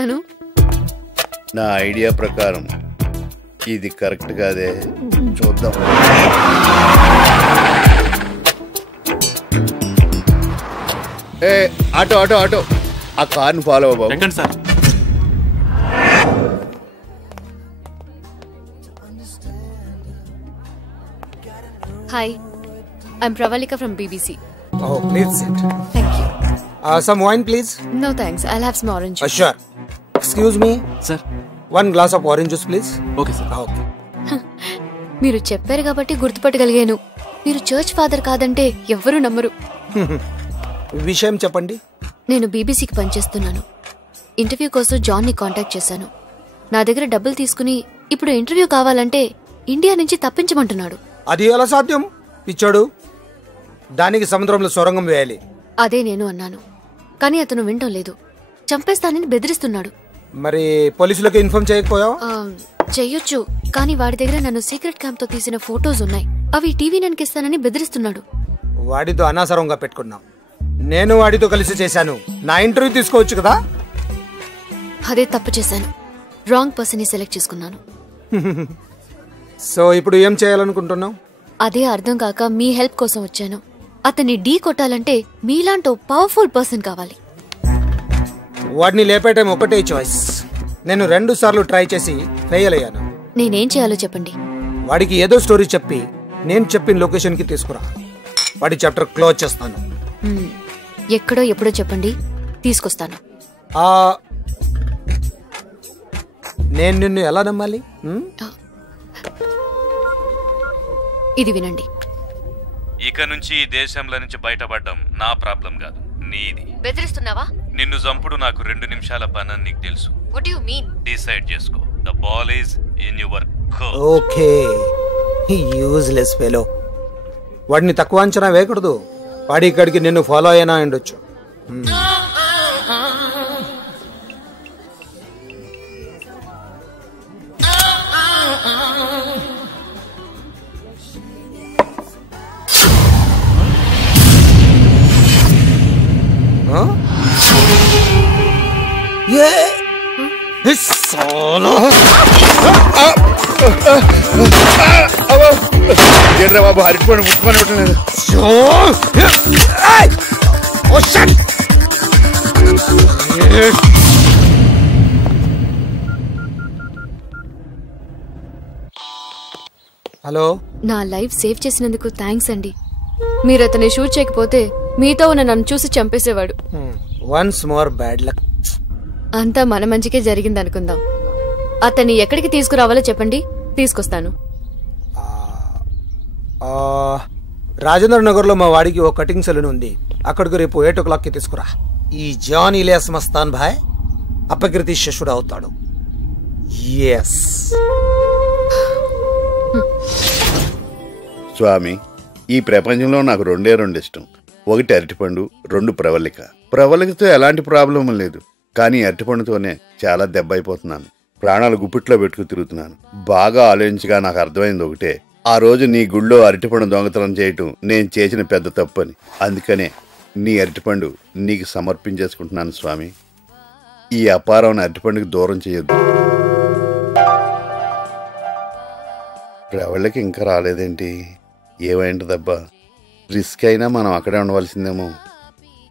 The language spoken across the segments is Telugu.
చేస్తాను. నా ఐడియా ప్రకారం ఇది కరెక్ట్ కాదే, చూద్దాం. ఏ ఆటో ఆటో ఆటో, ఆ కార్ని ఫాలో అవ్వ sir. Hi, I'm Pravalika from BBC. Oh, please sit. Thank you. Some wine, please. No thanks, I'll have some orange juice. Sure. Excuse me. Sir. One glass of orange juice, please. Okay, sir. Okay. మీరు చెప్పారు కాబట్టి గుర్తుపట్టగలిగాను. మీరు చర్చ్ ఫాదర్ కాదంటే ఎవ్వరూ నమ్మరు. విషయం చెప్పండి. నేను బీబీసీకి పనిచేస్తున్నాను. ఇంటర్వ్యూ కోసం జాన్ని కాంటాక్ట్ చేశాను. నా దగ్గర డబ్బులు తీసుకుని ఇప్పుడు ఇంటర్వ్యూ కావాలంటే ఇండియా నుంచి తప్పించమంటున్నాడు. అది ఎలా సాధ్యం? పిచ్చాడు. దానికి సముద్రంలో సొరంగం వేయాలి. అదే నేను అన్నాను, కానీ అతను వినడం లేదు. చంపేస్తానని బెదిరిస్తున్నాడు. మరి పోలీసులకు ఇన్ఫార్మ్ చేయకపోయావా? చెయ్యొచ్చు, కానీ వాడి దగ్గర నన్ను సీక్రెట్ క్యాంప్ తో తీసిన ఫోటోస్ ఉన్నాయి. అవి టీవీ ననికిస్తానని బెదిరిస్తున్నాడు. వాడితో అనవసరంగా పెట్టుకున్నాం. నేను వాడితో కలిసి చేశాను. నా ఇంటర్వ్యూ తీసుకోవచ్చు కదా. అదే తప్పు చేశాను. రాంగ్ పర్సన్ ని సెలెక్ట్ చేసుకున్నాను. సో ఇప్పుడు ఏం చేయాలనుకుంటున్నావు? అదే అర్థం కాక మీ హెల్ప్ కోసం వచ్చాను. అతన్ని ఢీ కొట్టాలంటే మీలాంటి పవర్ఫుల్ పర్సన్ కావాలి. వాడిని లేపేయటం ఒకటే చాయిస్. నేను 2 సార్లు ట్రై చేసి ఫెయిల్ అయ్యాను. నేనేం చేయాలో చెప్పండి. వాడికి ఏదో స్టోరీ చెప్పి నేను చెప్పిన లొకేషన్ కి తీసుకురా. వాడి చాప్టర్ క్లోజ్ చేస్తాను. ఎక్కడో ఎప్పుడో చెప్పండి, తీసుకొస్తాను. నేను నిన్ను ఎలా నమ్మాలి? ఇది వినండి. ఇక నుంచి ఈ దేశంలో నుంచి బయటపడడం నా ప్రాబ్లం కాదు, నీది. బెదిరిస్తున్నావా? నిన్ను చంపుడు నాకు 2 నిమిషాల పని అని నీకు తెలుసు. What do you mean? Decide చేసుకో. The ball is in your court. Okay, useless fellow. వాడిని తక్కువ అంచనా వేయకూడదు. వాడి ఇక్కడికి నిన్ను ఫాలో అయినా ఉండొచ్చు. ఏంట్రా బాబు, అరటిపండు ముట్టుకొని పెట్టలేదు. హలో, నా లైఫ్ సేవ్ చేసినందుకు థ్యాంక్స్ అండి. మీరు అతన్ని షూట్ చేయకపోతే మీతో ఉన్న నన్ను చూసి చంపేసేవాడు. Once more bad luck. అంతా మన మంచికే జరిగింది అనుకుందాం. అతన్ని ఎక్కడికి తీసుకురావాలో చెప్పండి, తీసుకొస్తాను. రాజేంద్ర నగర్ లో మా వాడికి ఓ కటింగ్ సెలూన్ ఉంది. అక్కడికి రేపు 8 o'clock కి తీసుకురా. ఈ జాన్ ఇలియాస్ మస్తాన్ భాయ్ అపకీర్తి శిష్యుడు అవుతాడు. ఎస్ స్వామి, ఈ ప్రపంచంలో నాకు 2 ఇష్టం. 1 అరటిపండు, 2 ప్రవళిక. ప్రవళికతో ఎలాంటి ప్రాబ్లం లేదు, కానీ అరటిపండుతోనే చాలా దెబ్బ అయిపోతున్నాను. ప్రాణాలు గుప్పిట్లో పెట్టుకు తిరుగుతున్నాను. బాగా ఆలోచించగా నాకు అర్థమైంది ఒకటే, ఆ రోజు నీ గుళ్ళో అరటిపండు దొంగతనం చేయటం నేను చేసిన పెద్ద తప్పని. అందుకనే నీ అరటిపండు నీకు సమర్పించేసుకుంటున్నాను స్వామి. ఈ అపారం అరటిపండుకి దూరం చేయొద్దు. ప్రవళికి ఇంకా రాలేదేంటి? ఏమైందబ్బా? రిస్క్ అయినా మనం అక్కడే ఉండవలసిందేమో.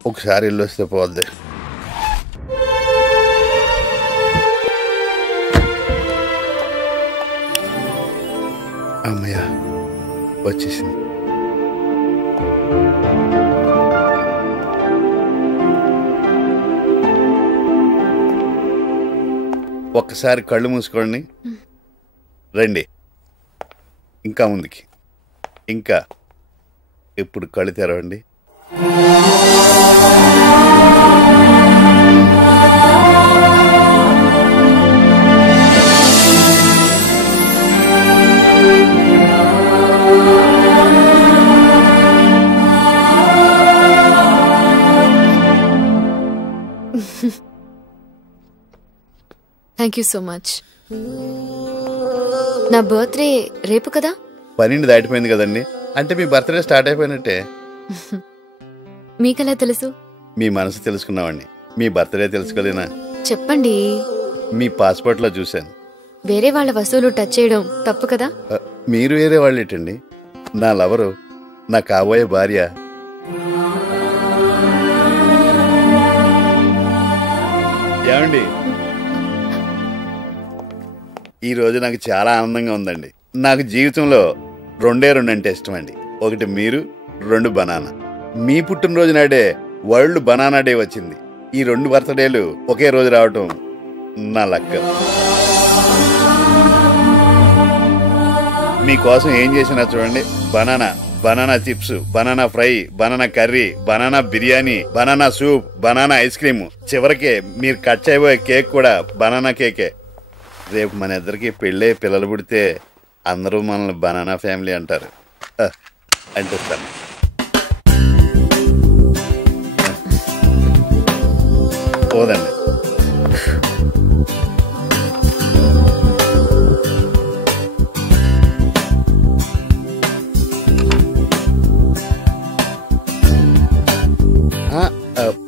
ఒకసారి వెళ్ళొస్తే పోద్ది. అమ్మయ్య, వచ్చేసింది. ఒక్కసారి కళ్ళు మూసుకోండి. రండి, ఇంకా ముందుకి. ఇంకా ఇప్పుడు కళ్ళు తెరవండి. Thank you so much. నా బర్త్డే రేపు కదా? 12 దాటిపోయింది కదండి. అంటే మీ బర్త్డే స్టార్ట్ అయిపోయినట్టే. మీకెలా తెలుసు? మీ మనసు తెలుసుకున్నామండి. మీ బర్త్డే తెలుసుకోలేనా? చెప్పండి. మీ పాస్పోర్ట్లో చూశాను. వేరే వాళ్ళ వస్తువులు టచ్ చేయడం తప్పు కదా? మీరు వేరే వాళ్ళేటండి. నా లవరు, నా కాబోయే భార్య. ఏమండి, ఈరోజు నాకు చాలా ఆనందంగా ఉందండి. నాకు జీవితంలో రెండు అంటే ఇష్టం అండి. ఒకటి మీరు, 2 బనానా. మీ పుట్టినరోజు నాడే వరల్డ్ బనానా డే వచ్చింది. ఈ 2 బర్త్డేలు ఒకే రోజు రావటం నా లక్క. మీకోసం ఏం చేసినా చూడండి. Banana chips, banana fry, banana curry, banana biryani, banana soup, banana ice cream, చివరికి మీరు కట్ చేయబోయే కేక్ కూడా బనానా కేకే. రేపు మన ఇద్దరికి పెళ్ళే పిల్లలు పుడితే అందరూ మనల్ని బనానా ఫ్యామిలీ అంటారు. అంటిస్తాను. పోదండి.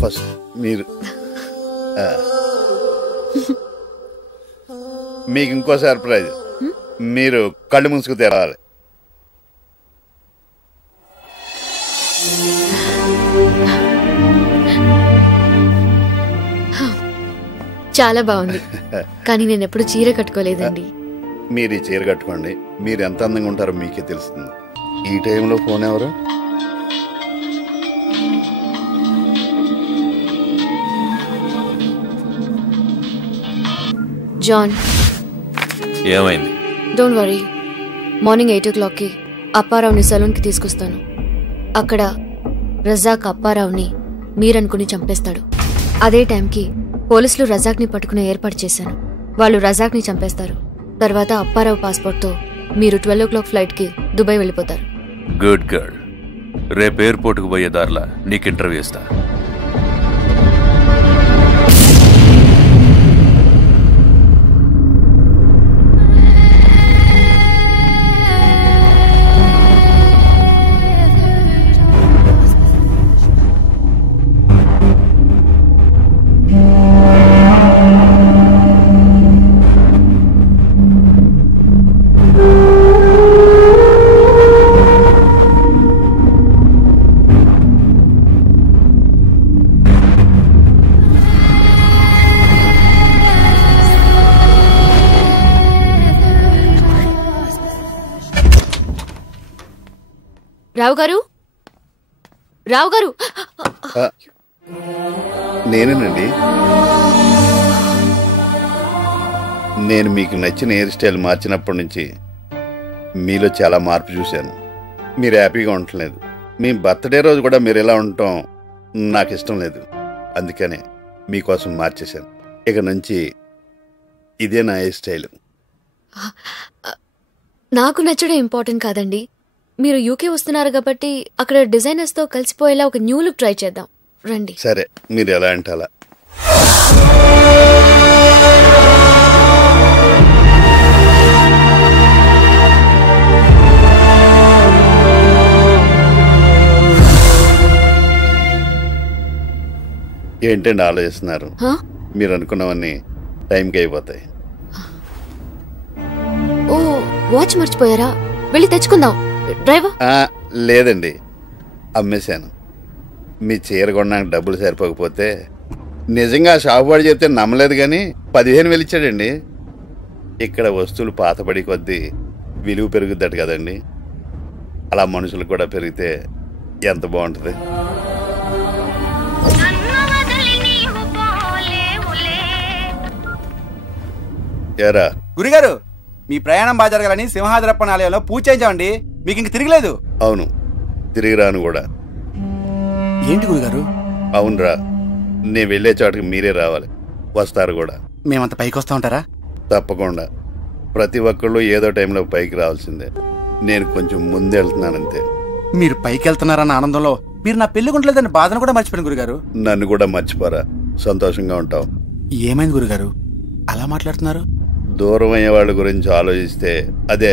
ఫస్ట్ మీరు మీకు ఇంకో సర్ప్రైజ్. మీరు కళ్ళు మూసుకు తెరవాలి. చాలా బాగుంది. కానీ నేను ఎప్పుడు చీర కట్టుకోలేదండి. మీరు ఈ చీర కట్టుకోండి. మీరు ఎంత అందంగా ఉంటారో మీకే తెలుస్తుంది. ఈ టైంలో ఫోన్ ఎవరు? జాన్. ఏమైంది? Don't worry. మార్నింగ్ 8 o'clockకి అప్పారావుని సలూన్కి తీసుకొస్తాను. అక్కడ రజాక్ అప్పారావుని మీరనుకుని చంపేస్తాడు. అదే టైంకి పోలీసులు రజాక్ని పట్టుకునే ఏర్పాటు చేశాను. వాళ్ళు రజాక్ని చంపేస్తారు. తర్వాత అప్పారావు పాస్పోర్ట్తో మీరు 12 o'clock ఫ్లైట్కి దుబాయ్ వెళ్ళిపోతారు. Good girl. రేపు ఎయిర్పోర్ట్కి పోయే దారిలా నీకు ఇంటర్వ్యూ ఇస్తా. రావు గారు, రావు గారు. నేనేనండి. నేను మీకు నచ్చిన హెయిర్ స్టైల్ మార్చినప్పటి నుంచి మీలో చాలా మార్పు చూశాను. మీరు హ్యాపీగా ఉండట్లేదు. మీ బర్త్డే రోజు కూడా మీరు ఎలా ఉండటం నాకు ఇష్టం లేదు. అందుకనే మీకోసం మార్చేశాను. ఇక నుంచి ఇదే నా హెయిర్ స్టైల్. నాకు నచ్చడం ఇంపార్టెంట్ కాదండి. మీరు యూకే వస్తున్నారు కాబట్టి అక్కడ డిజైనర్స్తో కలిసిపోయేలా ఒక న్యూ లుక్ ట్రై చేద్దాం. రండి. సరే, మీరు ఎలా అంటే అలా. ఏంటండి ఆలోచిస్తున్నారు? మీరు అనుకున్నవన్నీ టైంకి అయిపోతాయి. ఓ, వాచ్ మర్చిపోయారా? వెళ్ళి తెచ్చుకుందాం. డ్రైవర్. లేదండి, అమ్మేశాను. మీ చీర కొనడానికి డబ్బులు సరిపోకపోతే నిజంగా షాపు వాడు చెప్తే నమ్మలేదు, కానీ 15,000 ఇచ్చాడండి. ఇక్కడ వస్తువులు పాతపడి కొద్దీ విలువ పెరుగుద్దట కదండి. అలా మనుషులు కూడా పెరిగితే ఎంత బాగుంటుంది. ఏరా గురిగారు, మీ ప్రయాణం బాగా జరగాలని సింహాద్రప్పన ఆలయంలో పూజ చేయించామండి. మీకు ఇంక తిరగలేదు. అవును, తిరిగి రాను కూడా. ఏంటి గురిగారు? అవునరా, నేను వెళ్ళే చోటకి మీరే రావాలి. వస్తారు కూడా. మేమంత పైకి వస్తా ఉంటారా? తప్పకుండా. ప్రతి ఒక్కళ్ళు ఏదో టైంలో పైకి రావాల్సిందే. నేను కొంచెం ముందే వెళ్తున్నానంతే. మీరు పైకి వెళ్తున్నారన్న ఆనందంలో మీరు నా పెళ్లి గుంటలేదని బాధను కూడా మర్చిపోయాను గురుగారు. నన్ను కూడా మర్చిపోరా, సంతోషంగా ఉంటావు. ఏమైంది గురుగారు అలా మాట్లాడుతున్నారు? దూరం అయ్యే వాళ్ళ గురించి ఆలోచిస్తే, అదే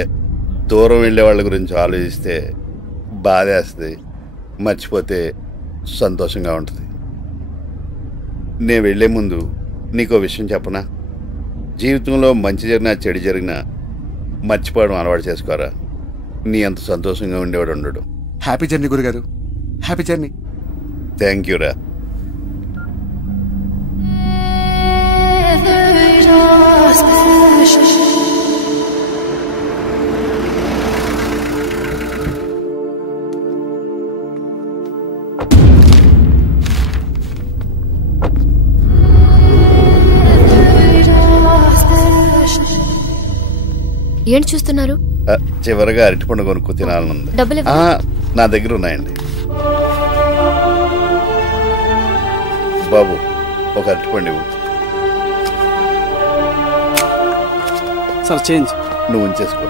దూరం వెళ్ళే వాళ్ళ గురించి ఆలోచిస్తే బాధేస్తుంది. మర్చిపోతే సంతోషంగా ఉంటుంది. నేను వెళ్లే ముందు నీకో విషయం చెప్పనా? జీవితంలో మంచి జరిగినా చెడు జరిగినా మర్చిపోవడం అలవాటు చేసుకోరా. నీ అంత సంతోషంగా ఉండేవాడు ఉండడు. హ్యాపీ జర్నీ గురుగారు, హ్యాపీ జర్నీ. థ్యాంక్ యూ రా. ఏంటి చూస్తున్నారు? చివరిగా అరటిపండు కొనుక్కు తినాలనుంది. డబ్బులు నా దగ్గర ఉన్నాయండి. బాబు, ఒక అరటిపండు ఇవ్వు. Sir change. నువ్వు ఉంచేసుకో.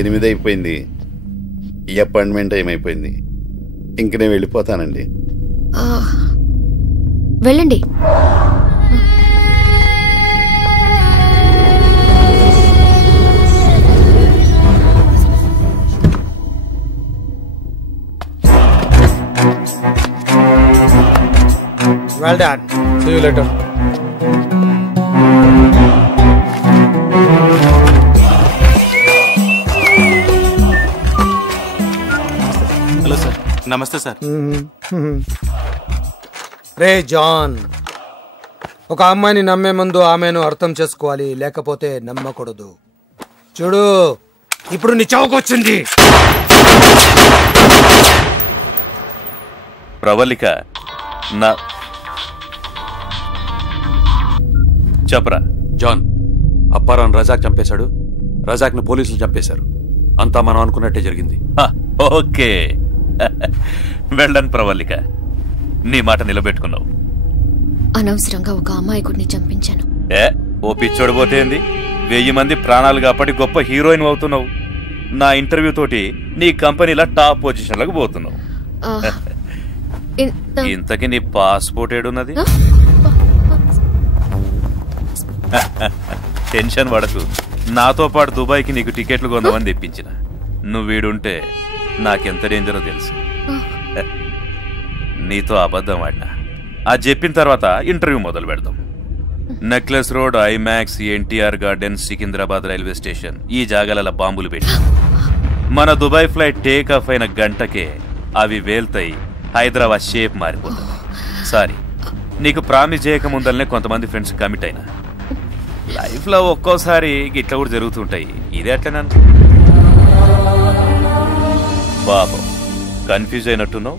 8 అయిపోయింది. ఈ అపాయింట్మెంట్ టైం అయిపోయింది. ఇంక నేను వెళ్ళిపోతానండి. వెళ్ళండి. Well done. See you later. Hello sir. నమస్తే సార్. రే జాన్, ఒక అమ్మాయిని నమ్మే ముందు ఆమెను అర్థం చేసుకోవాలి, లేకపోతే నమ్మకూడదు. చూడు, ఇప్పుడు నీ చౌకొచ్చింది. ప్రవళిక నా చెప్పరా. జాన్, అప్పారావుని రజాక్ చంపేశాడు. రజాక్ని పోలీసులు చంపేశారు. అంతా మనం అనుకున్నట్టే జరిగింది. ఓకే. వెళ్ళను ప్రవళిక, నీ మాట నిలబెట్టుకున్నావు. అనవసరంగా ఒక అమాయకుడిని చంపించాను. ఓ పిచ్చోడు పోతేంది, 1000 మంది ప్రాణాలు కాపాడి గొప్ప హీరోయిన్ అవుతున్నావు. నా ఇంటర్వ్యూ తోటి నీ కంపెనీలో టాప్ పొజిషన్లకు పోతున్నావు. ఇంతకీ నీ పాస్పోర్ట్ ఏడున్నది? టెన్షన్ పడకు, నాతో పాటు దుబాయ్కి నీకు టికెట్లు కొందామని తెప్పించిన. నువ్వు వీడుంటే నాకెంత డేంజరో తెలుసు. నీతో అబద్ధం ఆడినా. అది చెప్పిన తర్వాత ఇంటర్వ్యూ మొదలు పెడదాం. Necklace road, IMAX, NTR gardens, Secunderabad railway station, ఈ జాగాల బాంబులు పెట్టి మన దుబాయ్ ఫ్లైట్ టేక్ ఆఫ్ అయిన గంటకే అవి వేల్తాయి. హైదరాబాద్ షేప్ మారిపోతుంది. సారీ, నీకు ప్రామిస్ చేయకముందలనే కొంతమంది ఫ్రెండ్స్ కమిట్ అయినా. లైఫ్లో ఒక్కోసారి ఇట్లా కూడా జరుగుతుంటాయి. ఇదే అట్లనే పాపం కన్ఫ్యూజ్ అయినట్టున్నావు.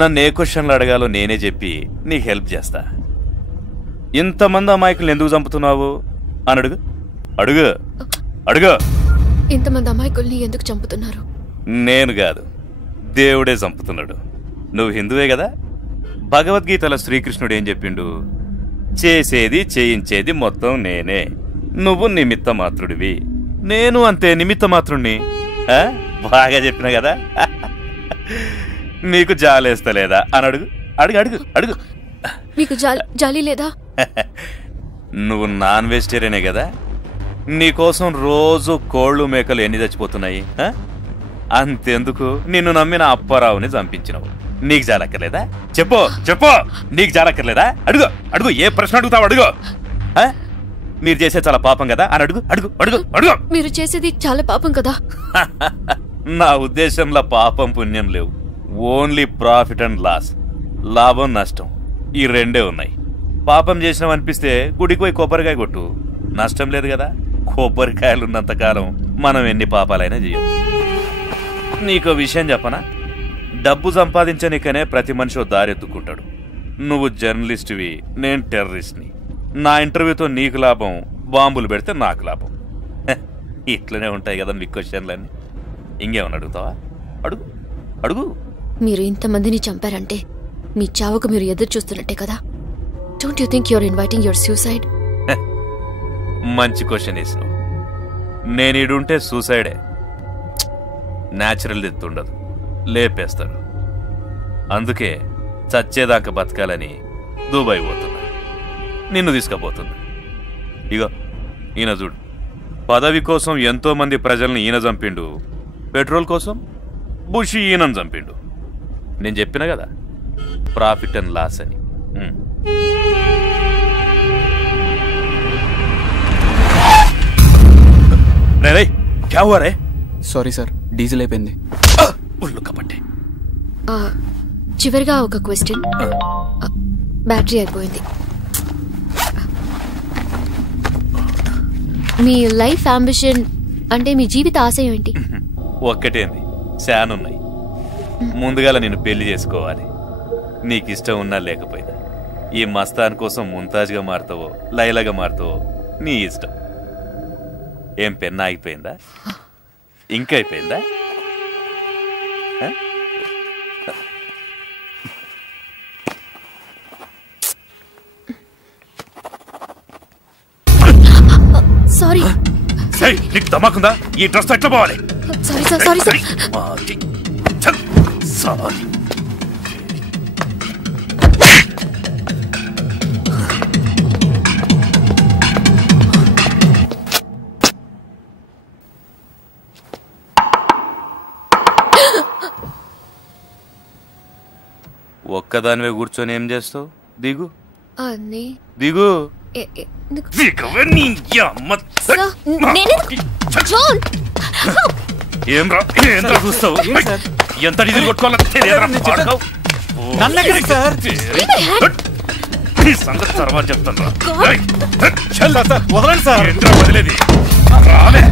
నన్ను ఏ క్వశ్చన్లు అడగాలో నేనే చెప్పి నీకు హెల్ప్ చేస్తా. ఇంతమంది అమాయకులు ఎందుకు చంపుతున్నావు అని అడుగు. అడుగు అడుగు. ఇంతమంది అమాయకుల్ని ఎందుకు చంపుతున్నారు? నేను కాదు, దేవుడే చంపుతున్నాడు. నువ్వు హిందువే కదా. భగవద్గీతలో శ్రీకృష్ణుడు ఏం చెప్పిండు? చేసేది చేయించేది మొత్తం నేనే, నువ్వు నిమిత్త మాత్రుడివి. నేను అంతే నిమిత్త మాత్రుణ్ణి. బాగా చెప్పిన కదా. నీకు జాలేస్తలేదా అని అడుగు. అడుగు అడుగు అడుగు. మీకు జాలి లేదా? నువ్వు నాన్ వెజిటేరియనే కదా. నీకోసం రోజు కోళ్ళు మేకలు ఎన్ని చచ్చిపోతున్నాయి. అంతెందుకు నిన్ను నమ్మిన అప్పారావుని చంపించినవు. నీకు జాలక్కర్లేదా? చెప్పు చెప్పు, నీకు జాలక్కర్లేదా? అడుగు అడుగు, ఏ ప్రశ్న అడుగుతావు అడుగు. మీరు చేసే చాలా పాపం కదా అని అడుగు. అడుగు అడుగు అడుగు. మీరు చేసేది చాలా పాపం కదా. నా ఉద్దేశంలో పాపం పుణ్యం లేవు. ఓన్లీ ప్రాఫిట్ అండ్ లాస్, లాభం నష్టం, ఈ రెండే ఉన్నాయి. పాపం చేసినామనిపిస్తే గుడికి పోయి కొబ్బరికాయ కొట్టు, నష్టం లేదు కదా. కొబ్బరికాయలు ఉన్నంతకాలం మనం ఎన్ని పాపాలైనా చేయొచ్చు. నీకో విషయం చెప్పనా? డబ్బు సంపాదించనికనే ప్రతి మనిషి దారి ఎత్తుకుంటాడు. నువ్వు జర్నలిస్ట్వి, నేను టెర్రరిస్ట్ని. నా ఇంటర్వ్యూతో నీకు లాభం, బాంబులు పెడితే నాకు లాభం. ఇట్లనే ఉంటాయి కదా మీ క్వశ్చన్లన్నీ. ఇంకేమన్నా అడుగుతావా? అడుగు అడుగు. మీరు ఇంతమందిని చంపారంటే మీ చావుకు మీరు ఎదురు చూస్తున్నట్టే కదా. Don't you think you're inviting your suicide? మంచి క్వశ్చన్ వేసినావు. నేను ఈడుంటే సూసైడే. న్యాచురల్ డెత్ ఉండదు, లేపేస్తారు. అందుకే చచ్చేదాకా బతకాలని దుబాయ్ పోతున్నా. నిన్ను తీసుకుపోతున్నా. ఇగో ఈయన చూడు, పదవి కోసం ఎంతో మంది ప్రజల్ని ఈయన చంపిండు, పెట్రోల్ కోసం బుషి ఈయనను చంపిండు. నేను చెప్పిన కదా ప్రాఫిట్ అండ్ లాస్ అని. రే క్యా హువా రే? సారీ సార్, డీజిల్ అయిపోయింది. ఒళ్ళు కపట్టే. చివరిగా ఒక క్వశ్చన్. బ్యాటరీ అయిపోయింది. మీ లైఫ్ అంబిషన్ అంటే మీ జీవిత ఆశయం ఏంటి? ఒక్కటేంది, శానున్నాయి. ముందుగాల నేను పెళ్లి చేసుకోవాలి. నీకిష్టం ఉన్నా లేకపోయినా. ఈ మస్తాన్ కోసం ముంతాజ్గా మారుతావో లైలాగా మారుతావో నీ ఇష్టం. ఏం పెన్న ఆగిపోయిందా? ఇంకా అయిపోయిందా? సారీ. నీకు దమాకుందా? ఈ డ్రెస్ ఎట్లా పోవాలి? Sorry sir, sorry sir. Sorry. ఒక్కదానివే కూర్చొని ఏం చేస్తావు? దిగు దిగు. ఏంరా చూస్తావు? ఎంత డీజిల్ కొట్టుకోవాలి? సంగతి తర్వాత చెప్తాను. వదలండి సార్. వదిలేది రాలే.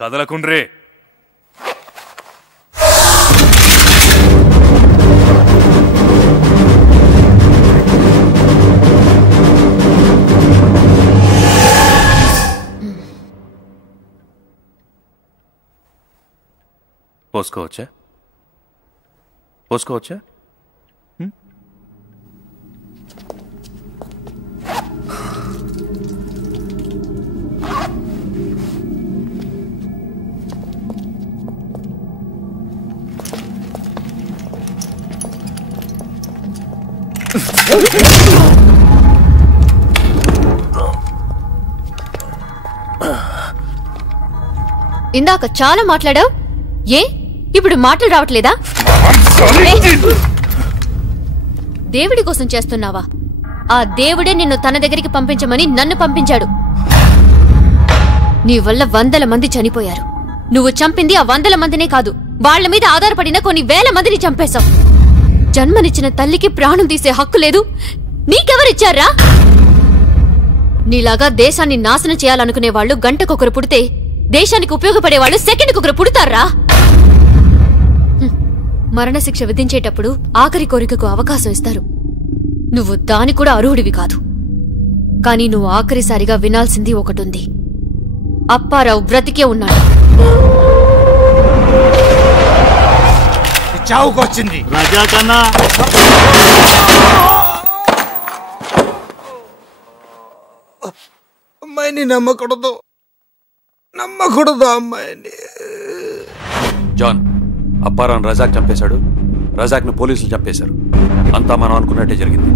కదలకుండ్రే. పోసుకోవచ్చా? పోసుకోవచ్చా? ఇందాక చాలా మాట్లాడావు. ఏ ఇప్పుడు మాటలు రావట్లేదా? దేవుడి కోసం చేస్తున్నావా? ఆ దేవుడే నిన్ను తన దగ్గరికి పంపించమని నన్ను పంపించాడు. నీ వల్ల 100 మంది చనిపోయారు. నువ్వు చంపింది ఆ 100 మందినే కాదు, వాళ్ల మీద ఆధారపడిన కొన్ని వేల మందిని చంపేశావు. జన్మనిచ్చిన తల్లికి ప్రాణం తీసే హక్కు లేదు. నీకెవరిచ్చారా? నీలాగా దేశాన్ని నాశనం చేయాలనుకునే వాళ్ళు గంటకొకరు పుడితే, దేశానికి ఉపయోగపడేవాళ్ళు సెకండ్కొకరు పుడతారా? మరణశిక్ష విధించేటప్పుడు ఆఖరి కోరికకు అవకాశం ఇస్తారు. నువ్వు దాని కూడా అర్హుడివి కాదు. కానీ నువ్వు ఆఖరిసారిగా వినాల్సింది ఒకటుంది. అప్పారావు బ్రతికే ఉన్నాడు. చావుకొచ్చింది. రాజా కన్నా అమ్మాయిని నమ్మకూడదు అమ్మాయిని. జాన్, అప్పారావు రజాక్ చంపేశాడు. రజాక్ని పోలీసులు చంపేశారు. అంతా మనం అనుకున్నట్టే జరిగింది.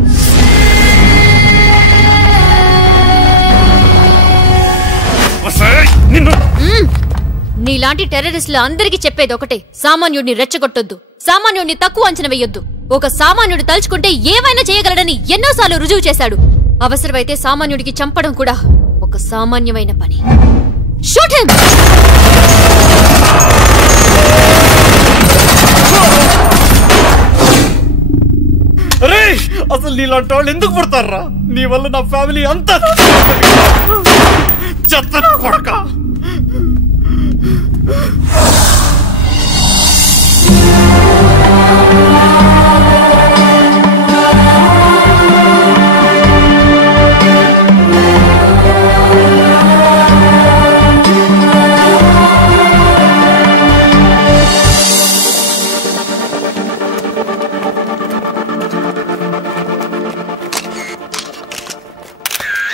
నీలాంటి టెర్రరిస్టులు అందరికీ చెప్పేది ఒకటే: సామాన్యుడిని రెచ్చగొట్టొద్దు, సామాన్యుడిని తక్కువ అంచనా వేయొద్దు. ఒక సామాన్యుడు తలుచుకుంటే ఏవైనా చేయగలడని ఎన్నోసార్లు రుజువు చేశాడు. అవసరమైతే సామాన్యుడికి చంపడం కూడా ఒక సామాన్యమైన పని. Shoot him! అసలు నీలాంటి వాళ్ళు ఎందుకు పుడతారా? నీ వల్ల నా ఫ్యామిలీ అంతా చెత్త కొడక.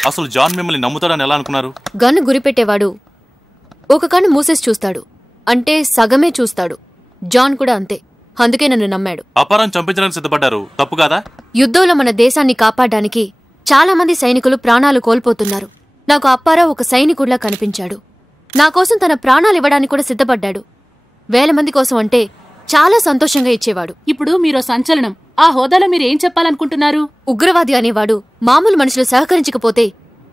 అసలు జాన్ మిమ్మల్ని నమ్ముతాడని ఎలా అనుకున్నారు? గన్ను గురిపెట్టేవాడు ఒక కన్ను మూసేసి చూస్తాడు, అంటే సగమే చూస్తాడు. జాన్ కూడా అంతే. అందుకే నన్ను నమ్మాడు. అపారం చంపించడానికి సిద్ధపడ్డారు, తప్పు కాదా? యుద్ధంలో మన దేశాన్ని కాపాడడానికి చాలా మంది సైనికులు ప్రాణాలు కోల్పోతున్నారు. నాకు అప్పారావు ఒక సైనికుడిలా కనిపించాడు. నా కోసం తన ప్రాణాలు ఇవ్వడానికి కూడా సిద్ధపడ్డాడు. 1000 మంది కోసం అంటే చాలా సంతోషంగా ఇచ్చేవాడు. ఇప్పుడు మీరో సంచలనం. ఆ హోదాలో మీరేం చెప్పాలనుకుంటున్నారు? ఉగ్రవాది అనేవాడు మామూలు మనుషులు సహకరించకపోతే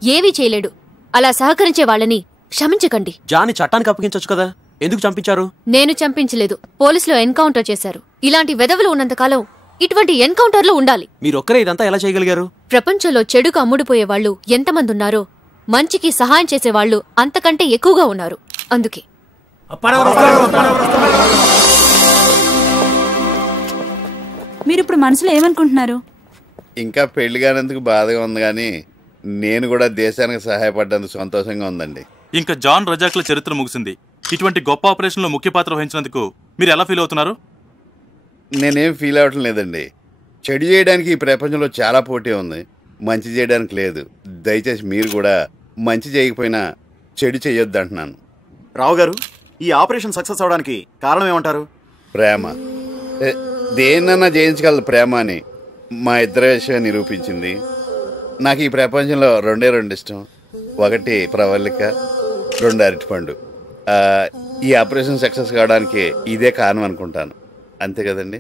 ఏవీ చేయలేడు. అలా సహకరించే వాళ్ళని క్షమించకండి. జాని చట్టానికి అప్పగించొచ్చు కదా, ఎందుకు చంపించారు? నేను చంపించలేదు, పోలీసులు ఎన్కౌంటర్ చేశారు. ఇలాంటి వెధవలు ఉన్నంతకాలం ఇటువంటి ఎన్కౌంటర్లు ఉండాలి. మీరొక్కరే ఇదంతా ఎలా చేయగలిగారు? ప్రపంచంలో చెడుకు అమ్ముడుపోయే వాళ్ళు ఎంతమంది ఉన్నారో మంచికి సహాయం చేసేవాళ్లు అంతకంటే ఎక్కువగా ఉన్నారు. అందుకే మీరిప్పుడు మనసులో ఏమనుకుంటున్నారు? ఇంకా పెళ్లి కానందుకు బాధగా ఉంది, కానీ నేను కూడా దేశానికి సహాయపడ్డందుకు సంతోషంగా ఉందండి. ఇంకా జాన్ రజాక్ల చరిత్ర ముగిసింది. ఇటువంటి గొప్ప ఆపరేషన్లో ముఖ్య పాత్ర వహించినందుకు మీరు ఎలా ఫీల్ అవుతున్నారు? నేనేం ఫీల్ అవ్వటం లేదండి. చెడు చేయడానికి ఈ ప్రపంచంలో చాలా పోటీ ఉంది, మంచి చేయడానికి లేదు. దయచేసి మీరు కూడా మంచి చేయకపోయినా చెడు చేయొద్దు అంటున్నాను. రావు గారు, ఈ ఆపరేషన్ సక్సెస్ అవడానికి కారణం ఏమంటారు? ప్రేమ. దేన్నన్నా జయించగలదు ప్రేమ అని మా ఇద్దరి విషయం నిరూపించింది. నాకు ఈ ప్రపంచంలో 2 ఇష్టం. 1 ప్రవళిక, 2 అరటిపండు. ఈ ఆపరేషన్ సక్సెస్ కావడానికి ఇదే కారణం అనుకుంటాను. అంతే కదండి?